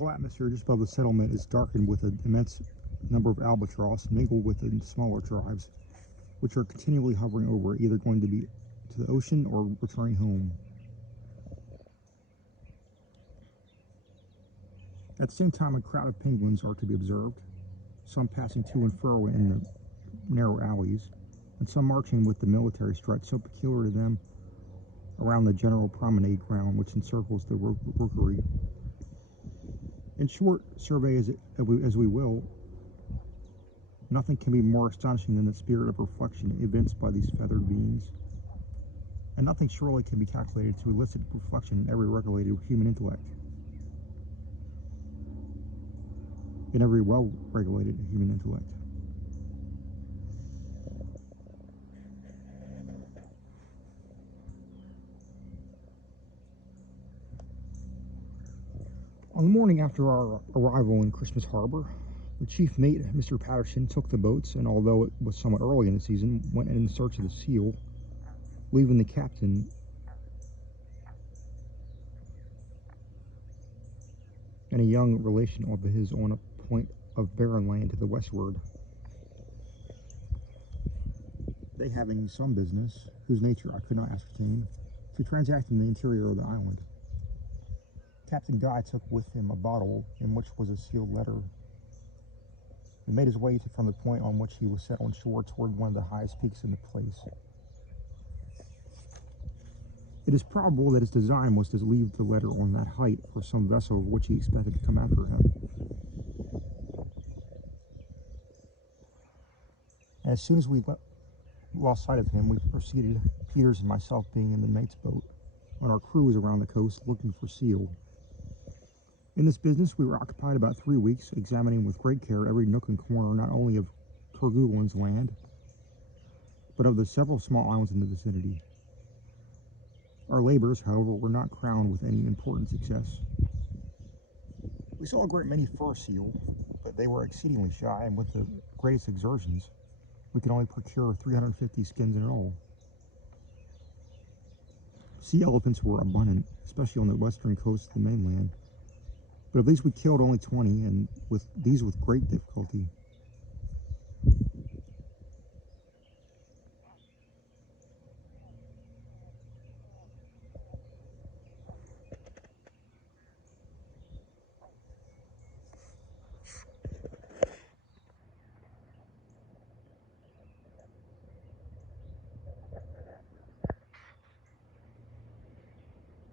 whole atmosphere just above the settlement is darkened with an immense number of albatross mingled with the smaller tribes, which are continually hovering over, either going to be to the ocean or returning home. At the same time, a crowd of penguins are to be observed, some passing to and fro in the narrow alleys, and some marching with the military strut so peculiar to them around the general promenade ground which encircles the rookery. In short, survey as we will, nothing can be more astonishing than the spirit of reflection evinced by these feathered beings, and nothing surely can be calculated to elicit reflection in every regulated human intellect. In every well-regulated human intellect. On the morning after our arrival in Christmas Harbor, the chief mate, Mr. Patterson, took the boats, and although it was somewhat early in the season, went in search of the seal, leaving the captain and a young relation of his on a point of barren land to the westward, they having some business, whose nature I could not ascertain, to transact in the interior of the island. Captain Guy took with him a bottle in which was a sealed letter, and made his way from the point on which he was set on shore toward one of the highest peaks in the place. It is probable that his design was to leave the letter on that height for some vessel of which he expected to come after him. As soon as we lost sight of him, we proceeded, Peters and myself being in the mate's boat, on our cruise around the coast looking for seal. In this business we were occupied about 3 weeks, examining with great care every nook and corner not only of Kerguelen's land, but of the several small islands in the vicinity. Our labors, however, were not crowned with any important success. We saw a great many fur seal, but they were exceedingly shy, and with the greatest exertions, we could only procure 350 skins in all. Sea elephants were abundant, especially on the western coast of the mainland, but of these we killed only 20, and with great difficulty.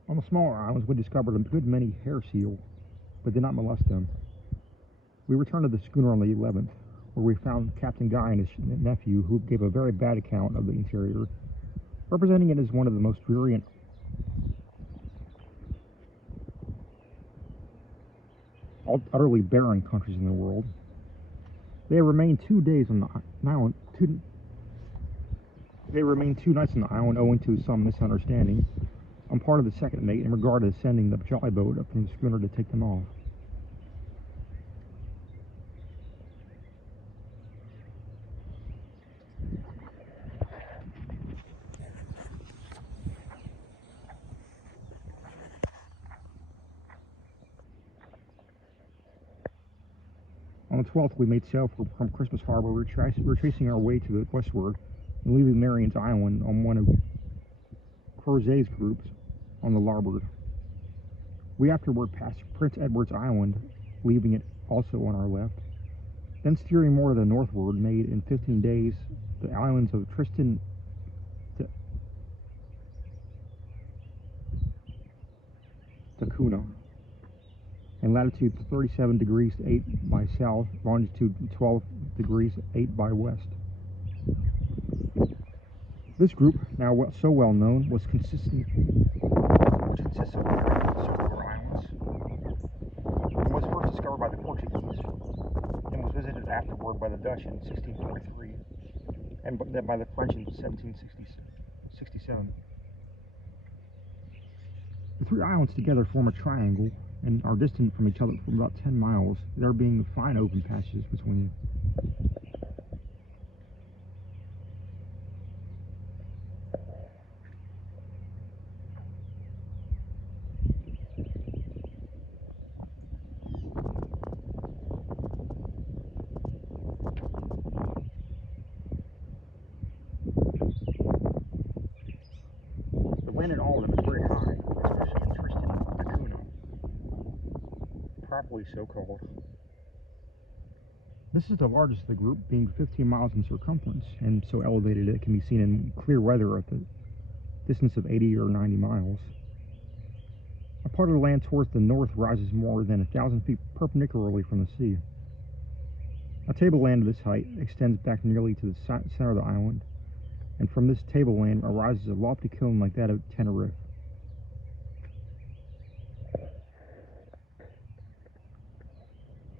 On the smaller islands we discovered a good many hair seal, but did not molest them. We returned to the schooner on the 11th, where we found Captain Guy and his nephew, who gave a very bad account of the interior, representing it as one of the most dreary and utterly barren countries in the world. They remained 2 days on the island. They remained 2 nights on the island owing to some misunderstanding on part of the second mate in regard to sending the jolly boat up from the schooner to take them off. On the 12th, we made sail from Christmas Harbor, retracing our way to the westward and leaving Marion's Island on one of Crozet's groups on the larboard. We afterward passed Prince Edward's Island, leaving it also on our left. Then steering more to the northward, made in 15 days the islands of Tristan d'Acunha, in latitude 37 degrees 8 by south, longitude 12 degrees 8 by west. This group, now so well known, which consists of circular islands, and was first discovered by the Portuguese, and was visited afterward by the Dutch in 1643, and then by the French in 1767. The 3 islands together form a triangle, and are distant from each other for about 10 miles, there being fine open patches between. land in all of them is very high, especially in Tristan da Cunha, properly so called. This is the largest of the group, being 15 miles in circumference, and so elevated it can be seen in clear weather at the distance of 80 or 90 miles. A part of the land towards the north rises more than 1,000 feet perpendicularly from the sea. A tableland of this height extends back nearly to the center of the island, and from this tableland arises a lofty cone like that of Tenerife.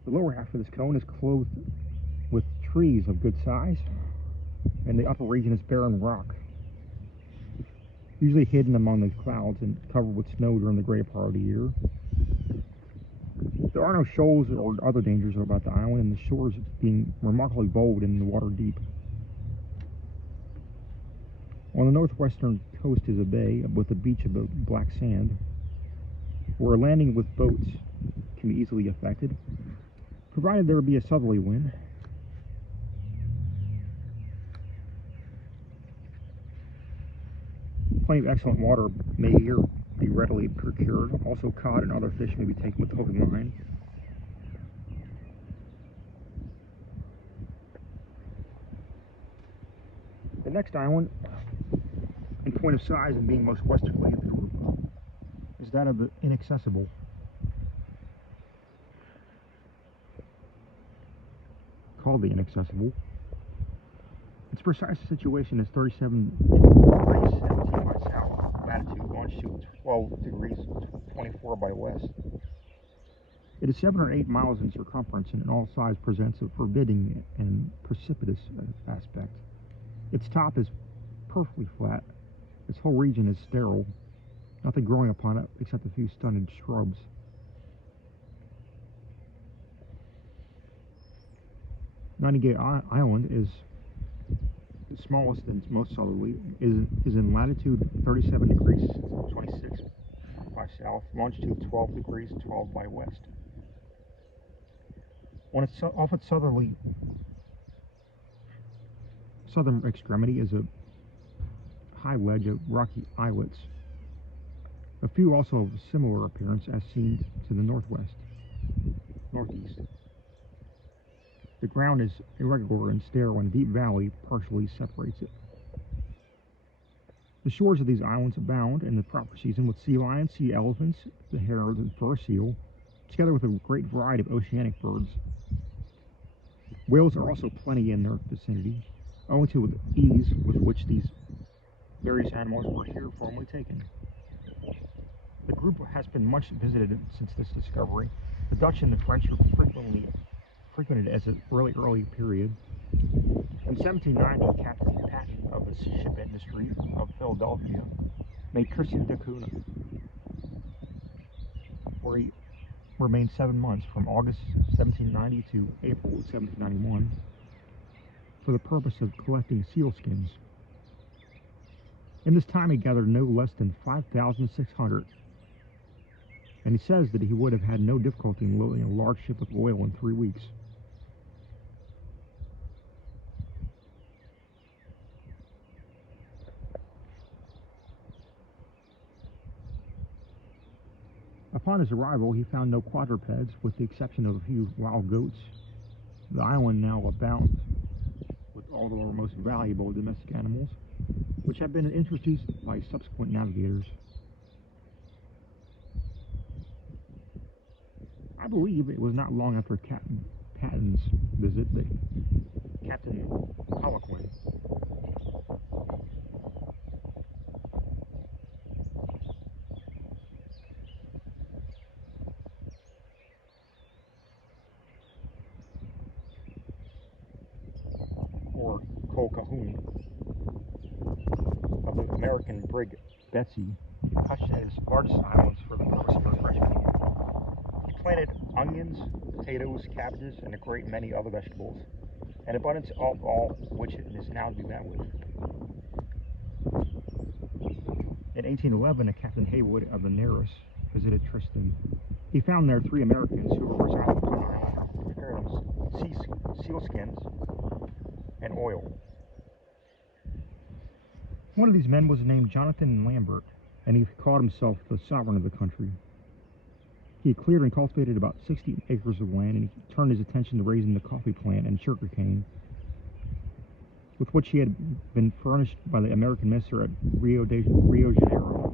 The lower half of this cone is clothed with trees of good size, and the upper region is barren rock, usually hidden among the clouds and covered with snow during the greater part of the year. There are no shoals or other dangers about the island, and the shores being remarkably bold and the water deep. On the northwestern coast is a bay with a beach of black sand, where landing with boats can be easily effected, provided there be a southerly wind. Plenty of excellent water may here be readily procured. Also, cod and other fish may be taken with hook and line. The next island, in point of size and being most westerly of the group, is that of the Inaccessible. Called the Inaccessible. Its precise situation is 37 degrees 17 by south latitude, longitude 12 degrees 24 by west. It is 7 or 8 miles in circumference, and in all sides presents a forbidding and precipitous aspect. Its top is perfectly flat. Its whole region is sterile, nothing growing upon it except a few stunted shrubs. Nightingale Island is the smallest and most southerly, is in latitude 37 degrees 26 by south, longitude 12 degrees 12 by west. Off its southern extremity is a high ledge of rocky islets, a few also of similar appearance as seen to the northeast. The ground is irregular and sterile, and a deep valley partially separates it. The shores of these islands abound in the proper season with sea lions, sea elephants, the hared and fur seal, together with a great variety of oceanic birds. Whales are also plenty in their vicinity, owing to the ease with which these various animals were here formerly taken. The group has been much visited since this discovery. The Dutch and the French are frequented as an early period. In 1790, Captain Patton of the ship industry of Philadelphia made Tristan da Cunha, where he remained 7 months from August 1790 to April 1791 for the purpose of collecting sealskins. In this time he gathered no less than 5,600, and he says that he would have had no difficulty in loading a large ship of oil in 3 weeks. Upon his arrival, he found no quadrupeds, with the exception of a few wild goats. The island now abounds with all the most valuable domestic animals, which have been introduced by subsequent navigators. I believe it was not long after Captain Patton's visit that Captain Colquhoun or Colquhoun of the American brig Betsy touched at his largest islands for the purpose of refreshment. He planted onions, potatoes, cabbages, and a great many other vegetables, an abundance of all which it is now to be met with. In 1811, a Captain Haywood of the Nereus visited Tristan. He found there 3 Americans who were residing upon the island to prepare them sealskins and oil. One of these men was named Jonathan Lambert. and he called himself the sovereign of the country. He had cleared and cultivated about 60 acres of land, and he turned his attention to raising the coffee plant and sugar cane, with which he had been furnished by the American minister at Rio de Janeiro.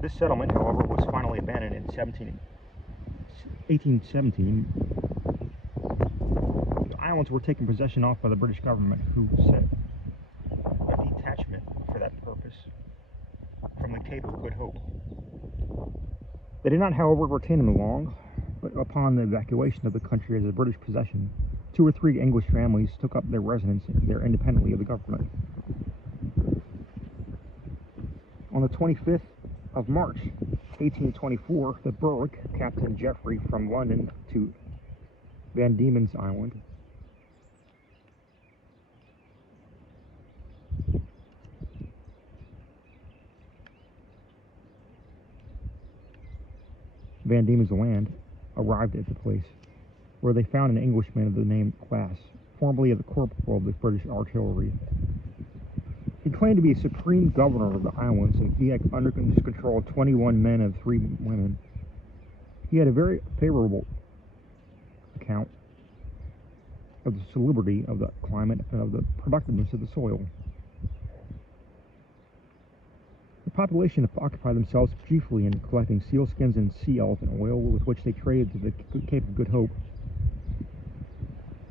This settlement, however, was finally abandoned in 1817. The islands were taken possession of by the British government, who sent a detachment for that purpose from the Cape of Good Hope. They did not, however, retain them long, but upon the evacuation of the country as a British possession, 2 or 3 English families took up their residence there independently of the government. On the 25th of March, 1824, the Berwick, Captain Jeffrey, from London to Van Diemen's Island, Van Diemen's Land, arrived at the place, where they found an Englishman of the name Glass, formerly of the corporal of the British artillery. He claimed to be a supreme governor of the islands, and he had under his control 21 men and 3 women. He had a very favorable account of the salubrity of the climate and of the productiveness of the soil. The population occupied themselves chiefly in collecting sealskins and sea elephant oil, with which they traded to the Cape of Good Hope.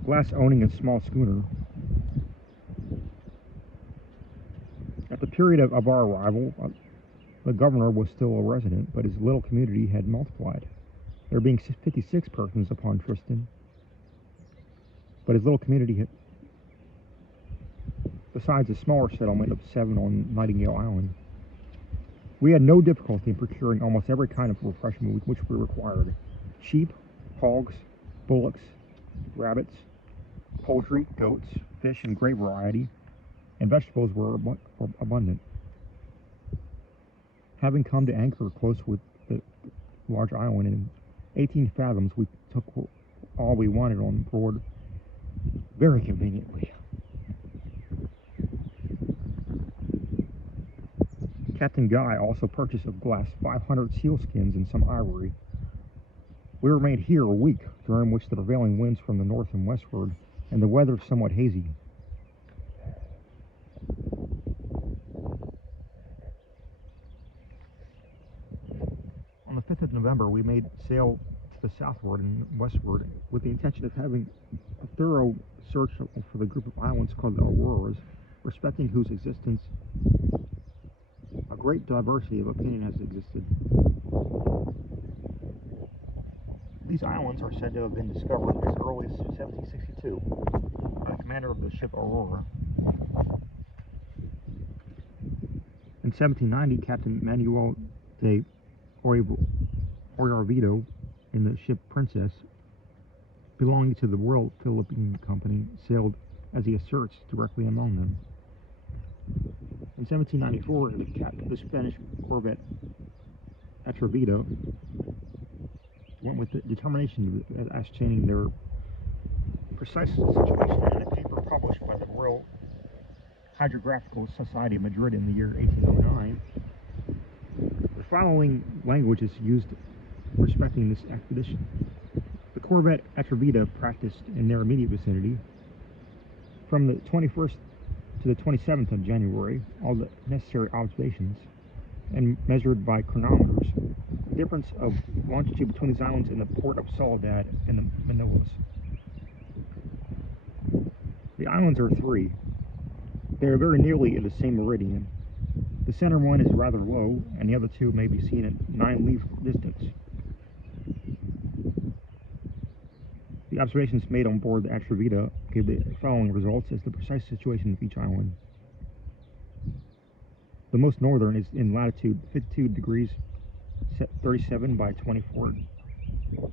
Glass owning a small schooner. At the period of our arrival, the governor was still a resident, but his little community had multiplied, there being 56 persons upon Tristan. But his little community had, besides a smaller settlement of 7 on Nightingale Island. We had no difficulty in procuring almost every kind of refreshment which we required: sheep, hogs, bullocks, rabbits, poultry, goats, fish in great variety, and vegetables were abundant. Having come to anchor close with the large island in 18 fathoms, we took all we wanted on board very conveniently. Captain Guy also purchased of Glass 500 sealskins and some ivory. We remained here a week, during which the prevailing winds from the north and westward, and the weather somewhat hazy. On the 5th of November, we made sail to the southward and westward, with the intention of having a thorough search for the group of islands called the Auroras, respecting whose existence a great diversity of opinion has existed. These islands are said to have been discovered as early as 1762 by the commander of the ship Aurora. In 1790, Captain Manuel de Oyarvido in the ship Princess, belonging to the Royal Philippine Company, sailed, as he asserts, directly among them. In 1794, the Spanish corvette Atrevida went with the determination of ascertaining their precise situation in a paper published by the Royal Hydrographical Society of Madrid in the year 1809. The following language is used respecting this expedition. The corvette Atrevida practiced in their immediate vicinity from the 21st to the 27th of January, all the necessary observations, and measured by chronometers, the difference of longitude between these islands and the port of Soledad and the Manilas. The islands are 3. They are very nearly in the same meridian. The center one is rather low, and the other 2 may be seen at 9 leagues distance. The observations made on board the Atrevida give the following results as the precise situation of each island. The most northern is in latitude 52 degrees 37 by 24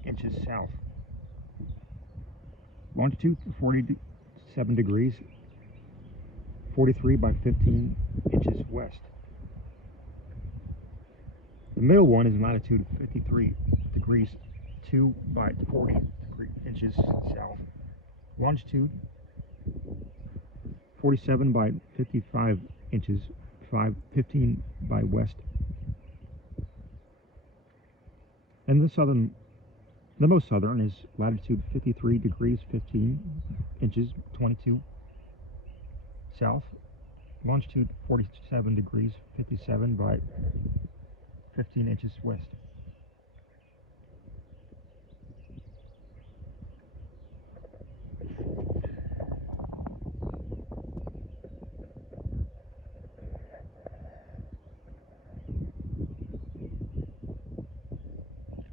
inches south. Longitude 47 degrees 43 by 15 inches west. The middle one is in latitude 53 degrees 2 by 40 inches south. Longitude 47 by 55 inches, 15 by west. And the most southern is latitude 53 degrees 15 inches, 22 south. Longitude 47 degrees 57 by 15 inches west.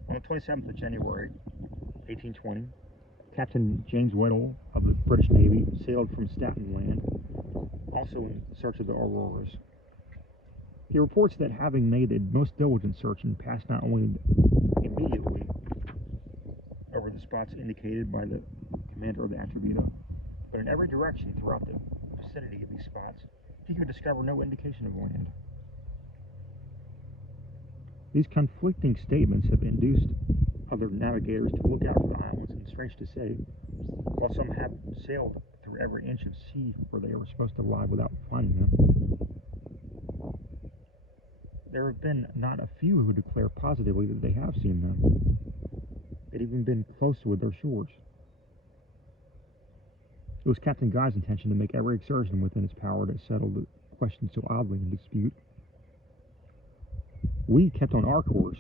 On the 27th of January, 1820, Captain James Weddell of the British Navy sailed from Staten Land, also in search of the auroras. He reports that having made the most diligent search and passed not only immediately over the spots indicated by the commander of the Attribita, but in every direction throughout the vicinity of these spots, he could discover no indication of land. These conflicting statements have induced other navigators to look out for the islands, and strange to say, while some have sailed through every inch of sea where they were supposed to lie without finding them, there have been not a few who declare positively that they have seen them. They'd even been close with their shores. It was Captain Guy's intention to make every exertion within his power to settle the question so oddly in dispute. We kept on our course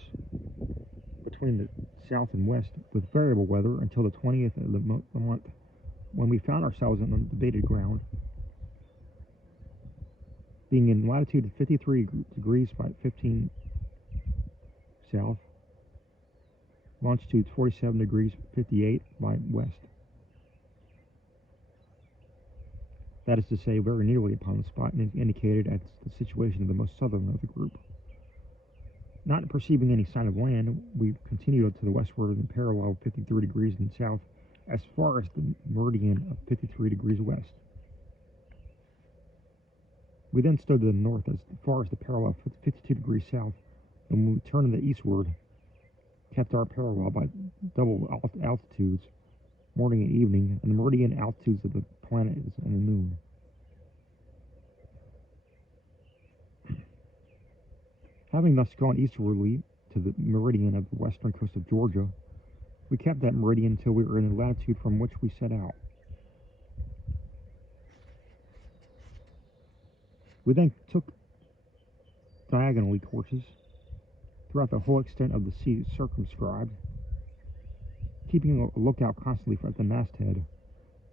between the south and west with variable weather until the 20th of the month, when we found ourselves on debated ground, being in latitude 53 degrees by 15 south, longitude 47 degrees 58 by west. That is to say, very nearly upon the spot indicated as the situation of the most southern of the group. Not perceiving any sign of land, we continued to the westward in parallel 53 degrees in south as far as the meridian of 53 degrees west. We then stood to the north as far as the parallel 52 degrees south, and when we turned to the eastward, kept our parallel by double altitudes, morning and evening, and the meridian altitudes of the planets and the moon. Having thus gone eastwardly to the meridian of the western coast of Georgia, we kept that meridian until we were in the latitude from which we set out. We then took diagonally courses throughout the whole extent of the sea circumscribed, keeping a lookout constantly at the masthead, and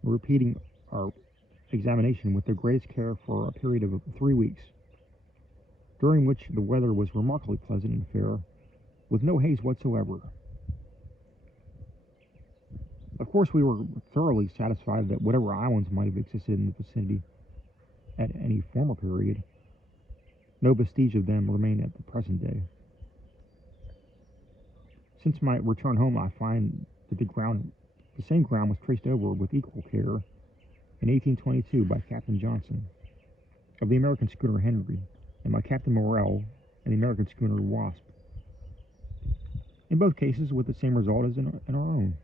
repeating our examination with the greatest care for a period of 3 weeks, during which the weather was remarkably pleasant and fair, with no haze whatsoever. Of course, we were thoroughly satisfied that whatever islands might have existed in the vicinity at any former period, no vestige of them remain at the present day. Since my return home, I find that the same ground was traced over with equal care in 1822 by Captain Johnson of the American schooner Henry, and by Captain Morrell and the American schooner Wasp, in both cases with the same result as in our own.